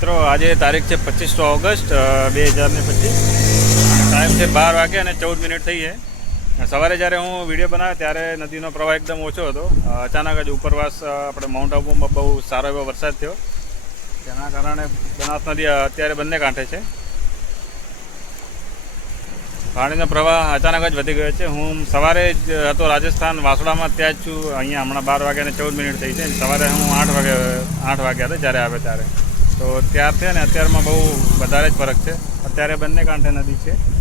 મિત્રો, આજે તારીખ છે પચીસ ઓગસ્ટ બે હજાર ને પચીસ. ટાઈમ છે બાર વાગે અને ચૌદ મિનિટ થઈ છે. સવારે જ્યારે હું વીડિયો બનાવ્યો ત્યારે નદીનો પ્રવાહ એકદમ ઓછો હતો. અચાનક જ ઉપરવાસ આપણે માઉન્ટ આબુમાં બહુ સારો એવો વરસાદ થયો. જેના કારણે બનાસ નદી અત્યારે બંને કાંઠે છે. પાણીનો પ્રવાહ અચાનક જ વધી ગયો છે. હું સવારે જ હતો રાજસ્થાન વાસણામાં ત્યાં જ છું. અહીંયા હમણાં બાર વાગ્યાને ચૌદ મિનિટ થઈ છે. સવારે હું આઠ વાગે, આઠ વાગ્યા હતા જ્યારે આવે ત્યારે. તો ત્યારથી અને અત્યારમાં બહુ વધારે જ ફરક છે. અત્યારે બંને કાંઠે નદી છે.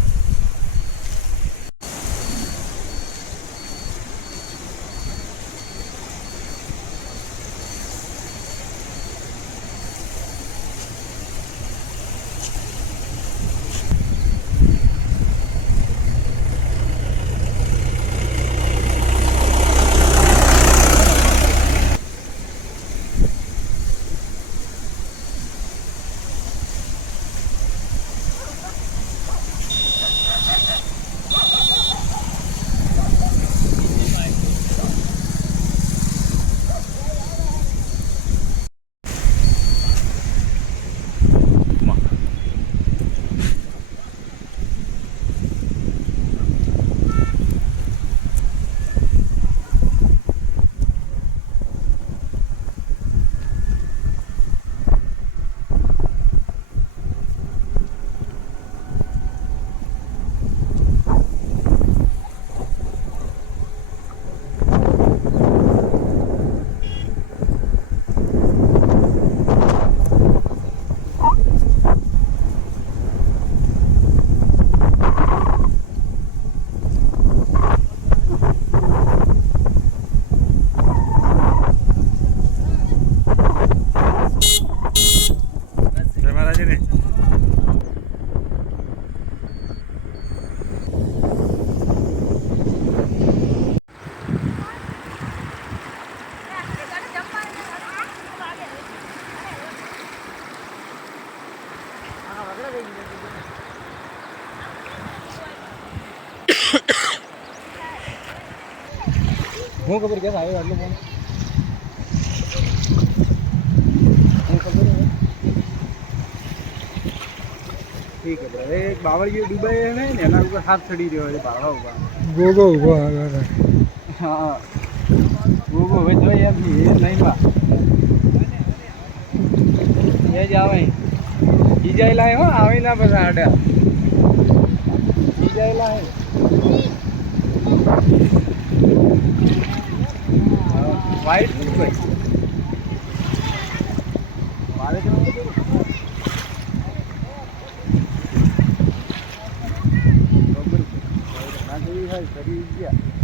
હું ખબર કે આવ્યો આટલું પણ ઠીક છે એક બાવળીઓ ડૂબાઈ છે ને એના ઉપર હાથ ચડી રહ્યો છે બાવળા ઉપર ગોગો ઊભો હા. ગોગો હવે જોઈએ એમ નહીં નહીં બા એ જ આવે. બીજા લાય હો આવી ના બધા આડ્યા બીજા લાય. વાઈટ ભાઈ મારે હોય, કરી ગયા.